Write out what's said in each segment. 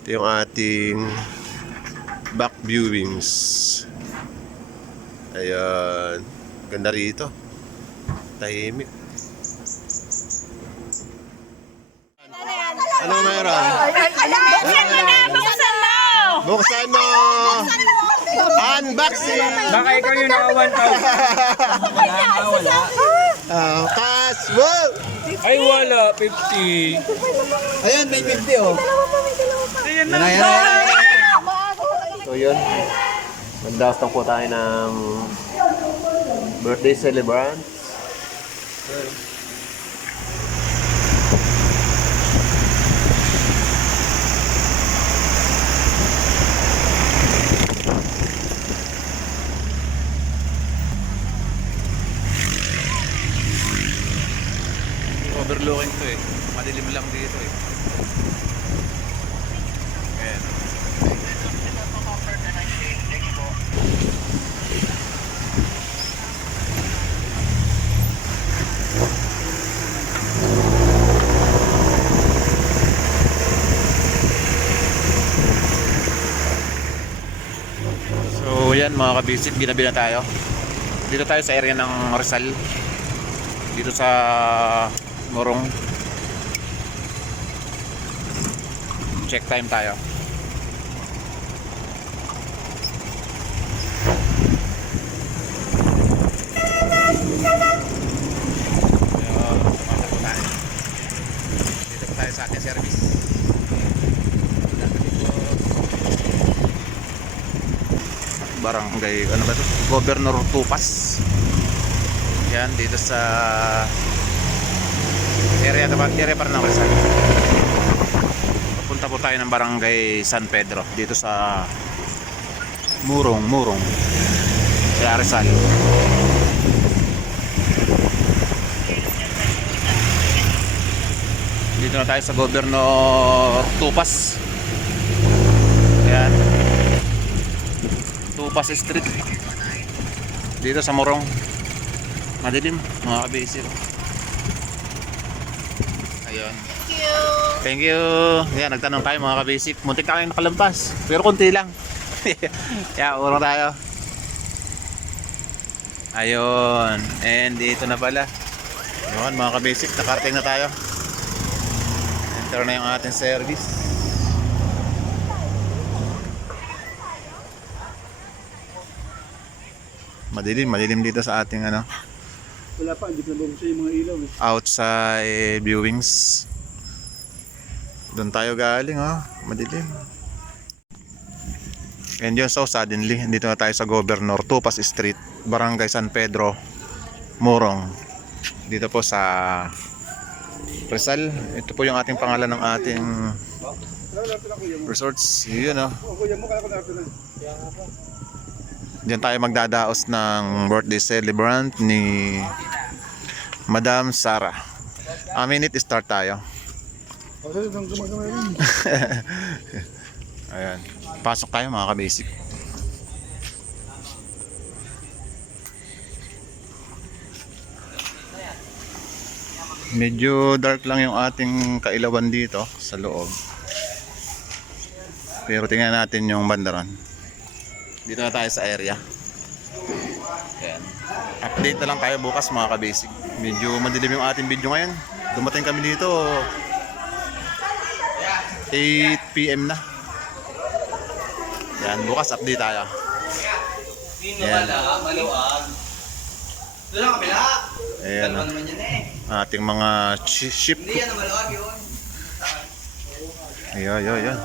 Ito yung ating back viewings. Ayan. Ganda rito. Tahimik. Ano meron? Buksan mo na! Buksan mo! Buksan mo! Unboxing! Baka ikaw yung naka 1,000. Cash! Wow! Ay wala, 50. Ayun, may 50 oh. Ayan na. So yun, nagdastang po tayo ng birthday celebrant. Overlooking to eh. Madilim lang dito eh. Ayan. So yan mga kabisit, ginabi na tayo. Dito tayo sa area ng Rizal. Dito sa Morong. Check time tayo. Dito tayo sa ating service. Barangay, ano ba ito? Governor Tupas. Yan, dito sa area pa rin ng Rizal. Papunta po tayo ng Barangay San Pedro dito sa Murong sa Rizal. Dito na tayo sa Governor Tupas. Ayan, Tupas Street dito sa Murong. Madilim mga kabisip. Ayun. Thank you. Yan, nagtanong tayo mga kabisip. Muntik na kayong nakalampas, pero konti lang. Kaya urong tayo. Ayun. And dito na pala. Ayun mga kabisip, nakarating na tayo. Enter na yung ating service. Madilim dito sa ating ano. Wala pa, hindi pa nabubuksan yung mga ilaw eh. Outside viewings. Doon tayo galing, oh. Madilim. And yun, so suddenly dito na tayo sa Governor Tupas Street, Barangay San Pedro, Morong. Dito po sa Rizal. Ito po yung ating pangalan ng ating resorts. Yun, oh. Diyan tayo magdadaos ng birthday celebrant ni Madam Sara. A minute start tayo. Ayan. Pasok tayo mga kabasic. Medyo dark lang yung ating kailawan dito sa loob. Pero tingnan natin yung bandaran. Dito na tayo sa area. Ayan. Update na lang tayo bukas mga kabasic. Medyo madilim yung ating video ngayon. Dumating kami dito 8 PM na. Yan, bukas update tayo. Ayan. Ayan. Ating mga ship. Ayan.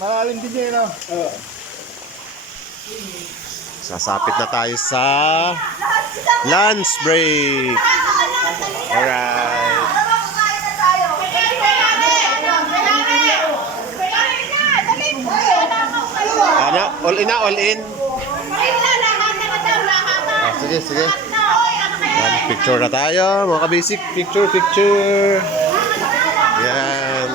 Malalim din yan, no? Sasapit na tayo sa lunch break. Alright. Ano? All in na, all in. Ah, sige, sige. Yan, picture na tayo, mga kabisik. Picture, picture. Yan.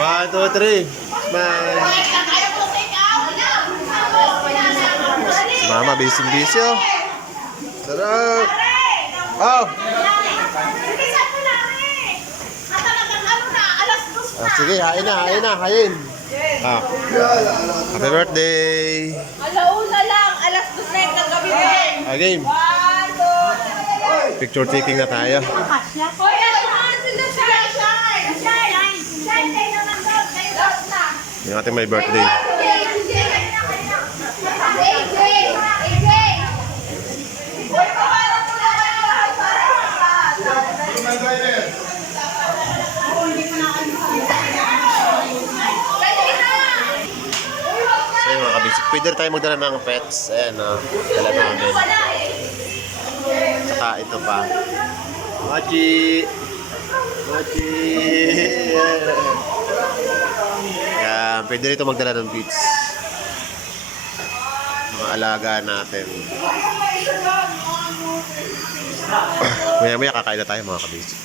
One, two, three. Smile. Mama, busy-busy oh. Sarap. Oh. Ah, sige, hain na, hain na, hain. Ah. Happy birthday. Alauna lang, alas 2 na yung kagabi mo. Game. 1, 2, 3. Picture taking na tayo. Hoy, alahan sila siya. Shine, tayo naman daw. Tayo daw na. Yung ating may birthday. So yung mga kabisik, pwede rin tayo magdala ng pets. Ayan o, dala namin. Saka ito pa. Mochi! Mochi! Yan, pwede rin ito magdala ng pets. Mga alaga natin. Maya-maya kakain na tayo mga kabisik.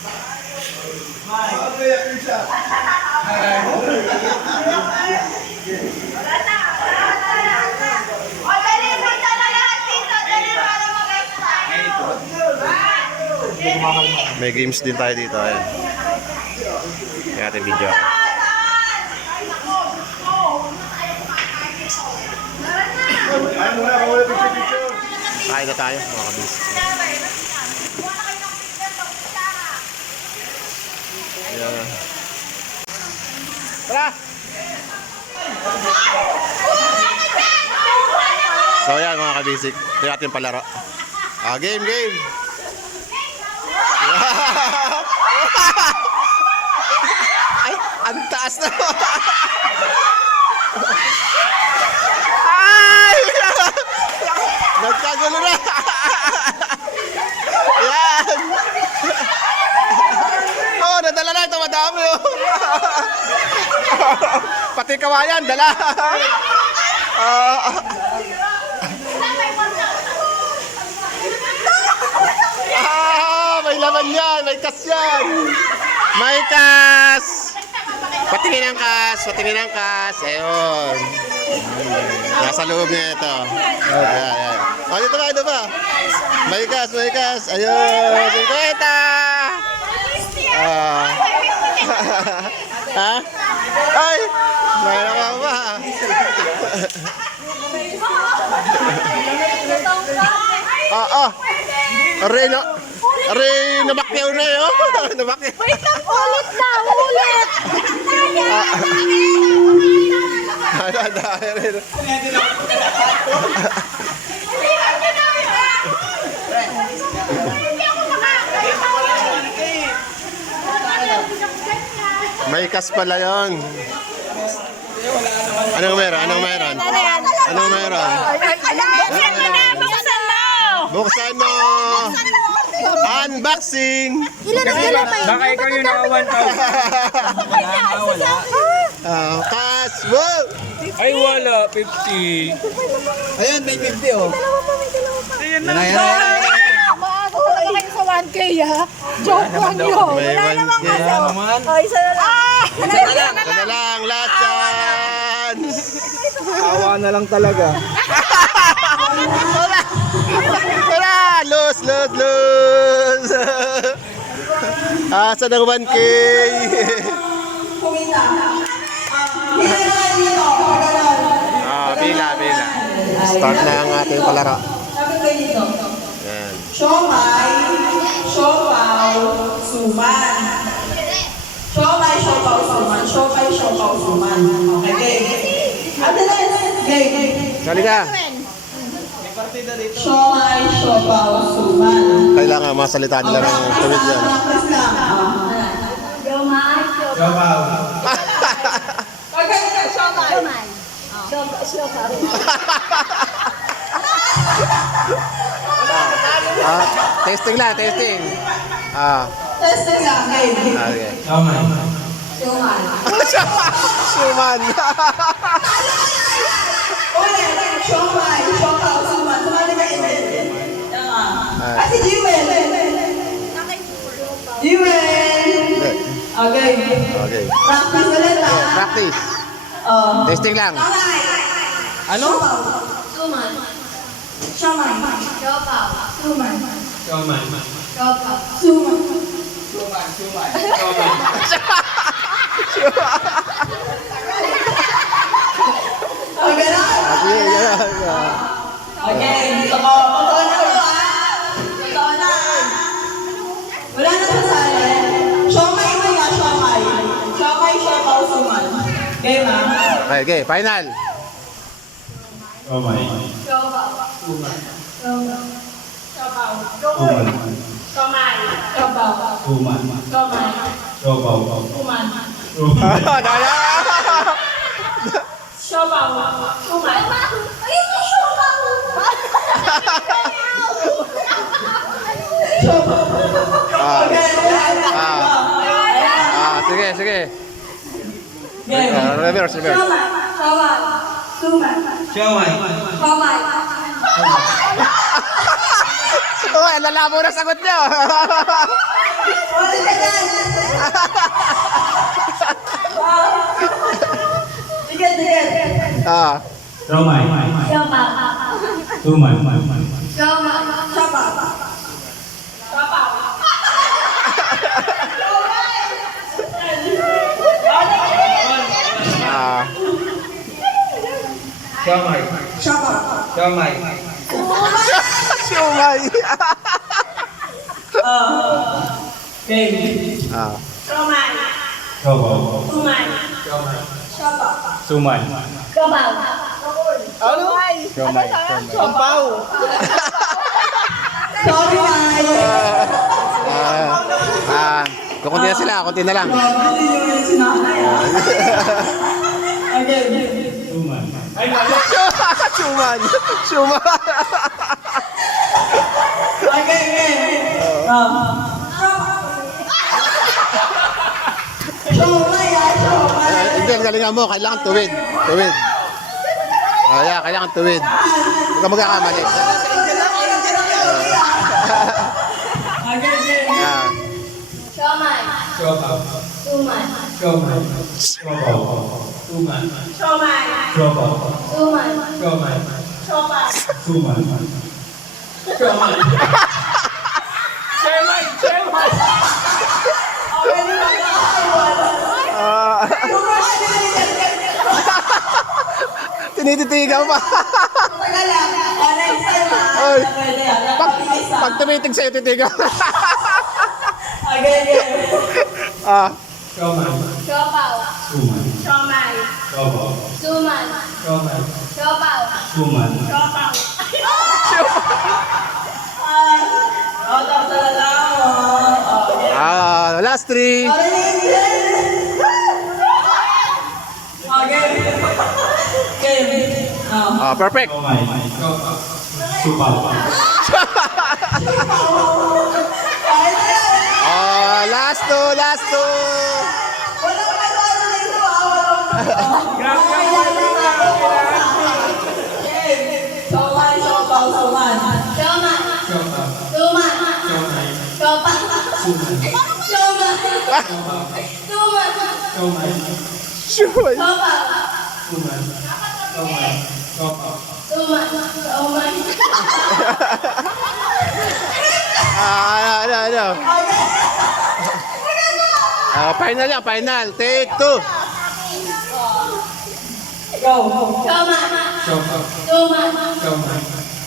May games din tayo dito. Ayan. Yung ating video. Kain na tayo mga kabisik. Ayan. Tara! So yan mga kabisik. Ito yung ating palaro. Ah, game, game! Ay, ang taas na! Ay! Nagkagulo na! Yan! Oh, nadala na ito, madami oh! Pati kawayan, dala! May laman yan! May kas yan! May kas! Patingin ang kas! Patingin ang kas! Ayun! Nasa loob niya ito. Ayan, ayan. Oh, dito ba? Dito ba? May kas! May kas! Ayun! 50! Ah. Ha? Ay! Mayroon ka ba? Ah, ah! Aray na! Aray! Namakyaw na yun! Namakyaw! Wait lang, ulit na, ulit. May kas pala yun. Anong meron? Anong meron? Anong meron? Buksan mo na, buksan mo. Buksan mo! Unboxing! Baka ikaw yung naka 1,000. Kas! Wow! Ay, wala. 50. Ayun, may 50, oh. Ayan Yan na. na, yan na. Maago talaga kayo sa 1K ha. Joke lang yun. May Wala namang 1K. kasi. Naman. Oh, isa na lang. Ito na lang, last chance! Awa na lang talaga. Tara! Lose, lose, lose! Asa ng 1K? Pila, pila. Start na ang ating palaro. Yan. Siomay, siopaw, suman. Siomay, siopaw, suman. Siomay, siopaw, suman. Okay, game. Ano na yun? Game. Sali ka. Siomay, siopaw, suman. Kailangan masalita nila ng tuwid yan. Practice lang. Siomay, Siopaw. Pagkakita, siomay. siopaw. Testing lang, testing. Testing lang, game. Okay. Siomay. Siomay. Suman. Ulit, siomay, siopaw, suman. Sumali ka init. Ah, si Jewel. Jewel. Okay. Okay. Practice ulit ah. Practice. Testing lang. Siomay. Ano? Suman. Siomay. Siopaw. Suman. Siomay. Siopaw. Suman. Okay na? Okay, gusto ko. Totoo na ko ah. Totoo na. Wala na sasali. Siomay mo nga, siomay. Siomay, siopaw, suman. Okay, ma? Okay, okay. Final. Siomay. Siopaw. Suman. Siopaw. Suman. Siomay. Siopaw. Suman. Siomay. Siopaw. Suman. Siopaw. Suman. Ayun na siopaw. Okay, Sige, sige. game. Reverse, reverse. Siomay. Suman. Siomay. Siomay. Oh, lalabo na sagot niyo. Ulit ka dyan. Tigat, tigat. Siomay. Siopaw. Suman. Siopaw. Siopaw. Siopaw. Siomay. Siopaw. Siomay. Siumay. Game. Siomay. Siopaw. Suman. Siomay. Siopaw. Suman. Siopaw. Siomay. Ampaw. Sorry, May. Kukunti na sila, kunti na lang. Hindi nyo yung sinanay, ah. Okay. Suman. Suman. Suman. Okay, okay. Siomay, ah, siomay. Hindi, ang galingan mo. Kailangan tuwid. Tuwid. Yeah, kailangan tuwid. Huwag ka magkakamali. Okay, okay. Siomay. Siopaw. Suman. Siomay. Siopaw. Suman. Siomay. Siopaw. Suman. Siomay. Siomay. Suman. Siomay. Okay, hindi na Tinititigaw pa. Tagal lang. Next time, ah. Ay. Pwede, ah. Mabilis, ah. Pag tumitig sa'yo, titigaw. Okay, okay. Siomay. Siopaw. Suman. Siomay. Siopaw. Suman. Siomay. Siopaw. Suman. Siopaw. Ay. Talaga. Okay. Last three. Okay. Okay. Perfect. Siomay. Siopaw. Supaw. Last two, last two. Walang magwala dito, ah. Siomay, siopaw, suman. Siomay. Siopaw. Suman. Siomay. Siopaw. Suman. Suman. Suman. Siomay. Sure. Siopaw. Suman. Siomay. Siopaw. Suman. Siomay. Ano? Final yan, final. Take two. Go. Siomay. Siopaw. Suman. Siomay.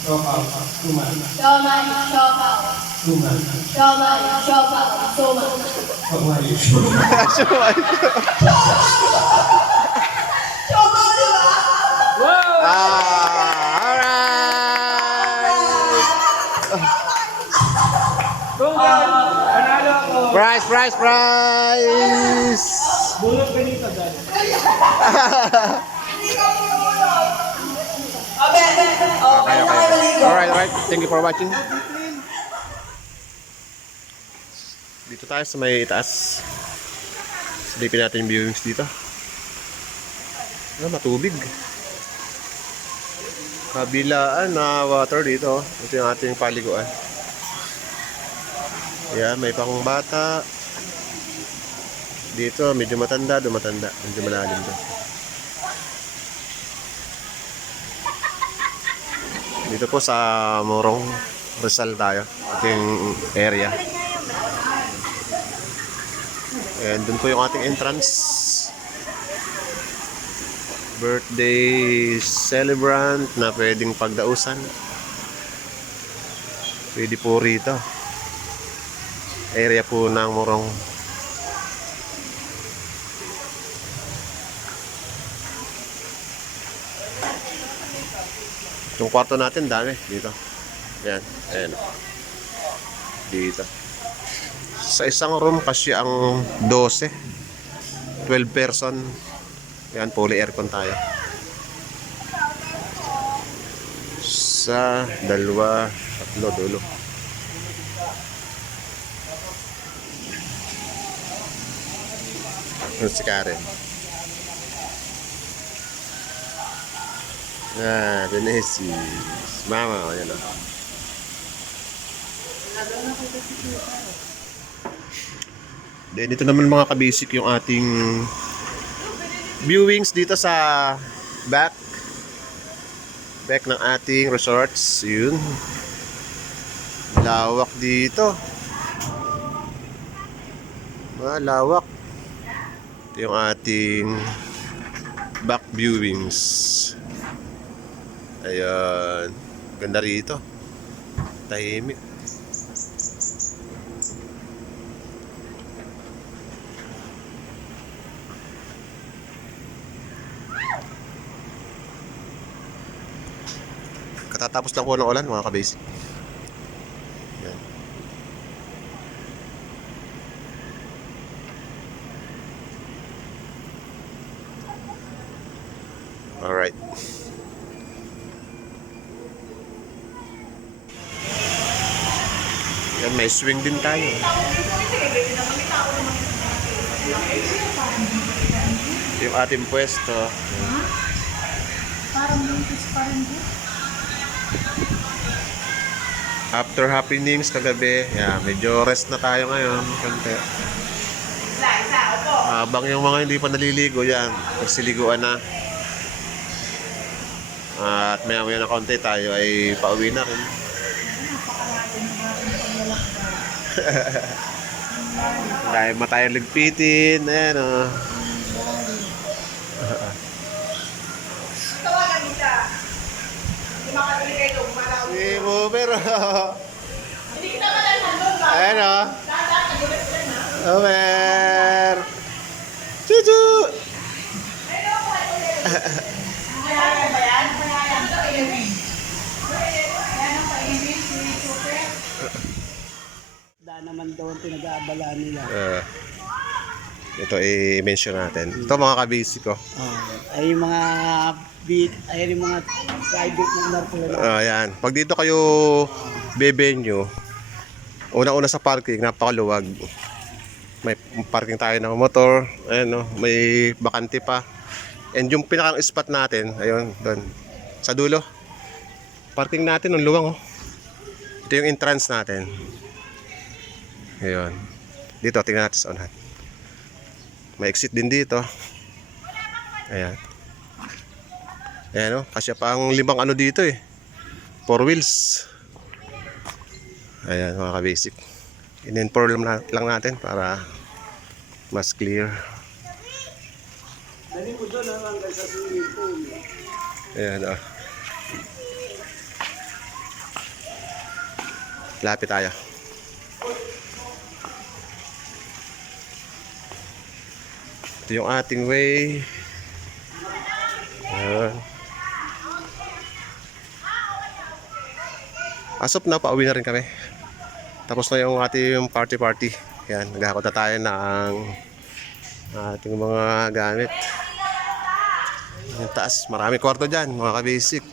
Siopaw. Suman. Siomay. Siopaw. Suman. Siomay. Siopaw. Suman. Siomay. Sure. Siopaw, di ba? Alright. Price, price, price! Bulot ka dito, Dad. Okay, Okay, okay. Alright, alright. Thank you for watching. Dito tayo sa may itaas. Silipin natin yung viewings dito. Matubig. Kabilaan na water dito. Ito yung ating paliguan. Yan, may pang bata. Dito, medyo matanda, dumatanda. Medyo malalim to. Dito po sa Morong Rizal tayo. Ating area. And dun po yung ating entrance. Birthday celebrant na pwedeng pagdausan. Pwede po rito. Area po ng Morong. Yung kwarto natin dami dito. Yan, ayan. Dito. Sa isang room kasi ang 12 person. Yan, fully aircon tayo. Sa dalawa, tatlo, dulo. Si Karen. Genesis. Mama, yan o. Then, dito naman mga kabasic yung ating viewings dito sa back ng ating resorts. Yun. Lawak dito. Lawak. Ito yung ating back viewings. Ayan. Ganda rito. Tahimik. Katatapos lang po ng ulan mga kabasic. Yan. Alright. Yan, may swing din tayo. Yung ating pwesto. Parang buntis pa rin po. After happenings kagabi, yeah, medyo rest na tayo ngayon. Konti. Habang yung mga hindi pa naliligo, yan, magsiliguan na. At maya-maya na konti tayo ay pauwi na rin. Dahil matayang ligpitin, ayan o. Tawagan kita. Hindi makabili kayo, malaw. Hindi mo, pero... Hindi kita malalhan doon ba? Ayan o. Dapat, nagulat ka na. Over! Chuchu! Ayun ako, Mayayan ba yan? Mayayan. Daan naman doon, pinag-aabala nila. Ito i-mention natin. Ito mga kabasic ko. Ay yung mga ay yung mga private na narpula. Ayan. Pag dito kayo bebenyo, una-una sa parking, napakaluwag. May parking tayo ng motor. Ayan, no? May bakante pa. And yung pinakang spot natin, ayun, doon. Sa dulo. Parking natin, ang luwang, oh. Ito yung entrance natin. Ayun. Dito, tingnan natin sa unahan. May exit din dito. Ayan. Ayan, oh. Kasi pa ang 5 ano dito, eh. 4 wheels. Ayan, mga ka-basic. In-pour lang natin para mas clear. Dali mo doon hanggang sa swimming pool. Ayan, oh. Lapit tayo. Ito yung ating way. Ayan. Asop na, pauwi na rin kami. Tapos na yung ating party. Yan, naghahakot na tayo ng ating mga gamit. Yung taas, marami kwarto dyan, mga kabisik.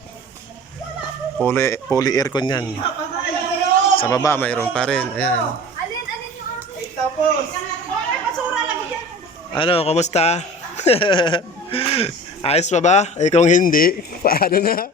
Fully aircon yan. Sa baba, mayroon pa rin. Ayan. Alin yung akin? Tapos. Ay, basura lagi dyan. Ano, kumusta? Ayos pa ba? Eh kung hindi, paano na?